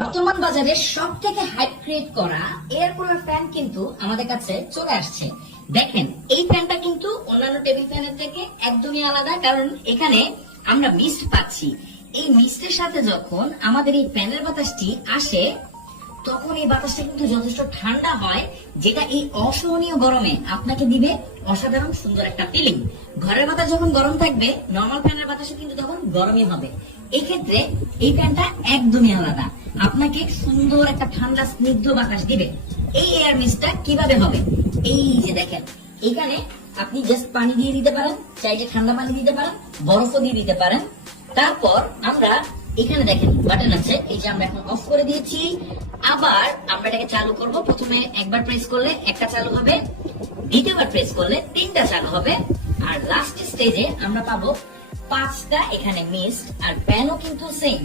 বর্তমান বাজারে সব থেকে হাইপ ক্রিয়েট করা এয়ার কুলার ফ্যান কিন্তু আমাদের কাছে চলে আসছে। দেখেন, এই ফ্যানটা কিন্তু অন্যান্য টেবিল ফ্যানের থেকে একদমই আলাদা, কারণ এখানে আমরা মিস্ট পাচ্ছি। এই মিস্টের সাথে যখন আমাদের এই ফ্যানের বাতাসটি আসে, তখন এই বাতাসটা কিন্তু যথেষ্ট ঠান্ডা হয়, যেটা এই অসহনীয় গরমে আপনাকে দিবে অসাধারণ সুন্দর একটা ফিলিং। ঘরের বাতাস যখন গরম থাকবে, নর্মাল ফ্যানের বাতাসে কিন্তু তখন গরমই হবে। এক্ষেত্রে এই ফ্যানটা একদমই আলাদা, আপনাকে সুন্দর একটা ঠান্ডা স্নিগ্ধ বাতাস দিবে। এই এয়ার মিস্টটা কিভাবে হবে, এই যে দেখেন, এখানে আপনি জাস্ট পানি দিয়ে দিতে পারেন, চাইলে ঠান্ডা পানি দিতে পারেন, বরফও দিয়ে দিতে পারেন। তারপর আমরা এখানে দেখেন বাটন আছে, এই যে আমরা এখন অফ করে দিয়েছি। আবার আমরা এটাকে চালু করব। প্রথমে একবার প্রেস করলে একটা চালু হবে, দ্বিতীয়বার প্রেস করলে তিনটা চালু হবে, আর লাস্ট স্টেজে আমরা পাবো 5টা এখানে মিস্ট। আর ফ্যানও কিন্তু সেম,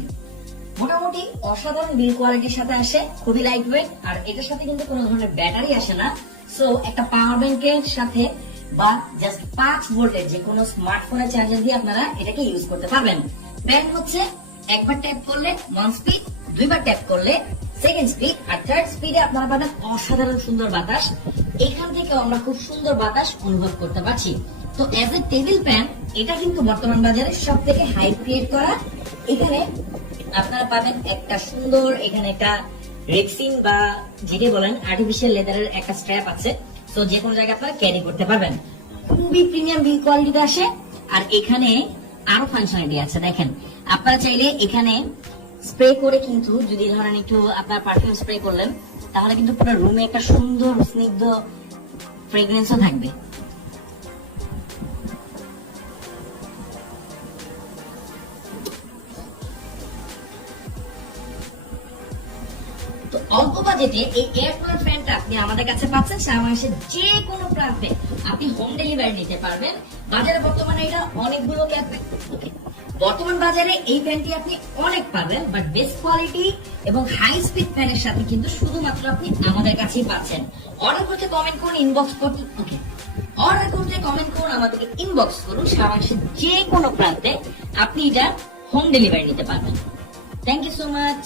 মোটামুটি অসাধারণ বিল কোয়ালিটির সাথে আসে, খুবই লাইট ওয়েট। আর এটার সাথে কিন্তু কোনো ধরনের ব্যাটারি আসে না। সো একটা পাওয়ার ব্যাংকের সাথে বা জাস্ট 5 ভোল্টের যে কোনো স্মার্টফোনের চার্জার দিয়ে আপনারা এটাকে ইউজ করতে পারবেন। ব্যান্ড হচ্ছে একবার ট্যাপ করলে 1 স্পিড, দুইবার ট্যাপ করলে 2nd স্পিড, আর 3rd স্পিডে আপনারা পাবেন অসাধারণ সুন্দর বাতাস। এখান থেকেও আমরা খুব সুন্দর বাতাস অনুভব করতে পারছি। তো এজ এ টেবিল ফ্যান এটা কিন্তু বর্তমান বাজারে সব থেকে হাইপ ক্রিয়েট করা। এখানে আপনারা পাবেন একটা সুন্দর, এখানে একটা রেক্সিন বা যেটি বলেন আর্টিফিশিয়াল লেদারের একটা স্ট্র্যাপ আছে। তো যে কোনো জায়গায় আপনারা ক্যারি করতে পারবেন। খুবই প্রিমিয়াম বিল কোয়ালিটিতে আসে। আর এখানে আরো ফাংশনালিটি আছে, দেখেন আপনারা চাইলে এখানে স্প্রে করে কিন্তু, যদি ধরেন একটু আপনার পারফিউম স্প্রে করলেন, তাহলে কিন্তু পুরো রুমে একটা সুন্দর স্নিগ্ধ ফ্রেগ্রেন্সও থাকবে। তো অল্প বাজেটে এই এয়ার কুলার ফ্যানটা আপনি আমাদের কাছে পাচ্ছেন। সারা বাংলাদেশের যে কোনো প্রান্তে আপনি হোম ডেলিভারি নিতে পারবেন। বাজারে বর্তমানে এটা অনেকগুলো বর্তমান বাজারে এই ফ্যানটি আপনি অনেক পাবেন, বাট বেস্ট কোয়ালিটি এবং হাই স্পিড ফ্যানের সাথে কিন্তু শুধুমাত্র আপনি আমাদের কাছেই পাচ্ছেন। অর্ডার করতে কমেন্ট করুন, ইনবক্স করতে অর্ডার করতে কমেন্ট করুন, আমাদেরকে ইনবক্স করুন। সারা বাংলাদেশের যে কোনো প্রান্তে আপনি এটা হোম ডেলিভারি নিতে পারবেন। Thank you so much.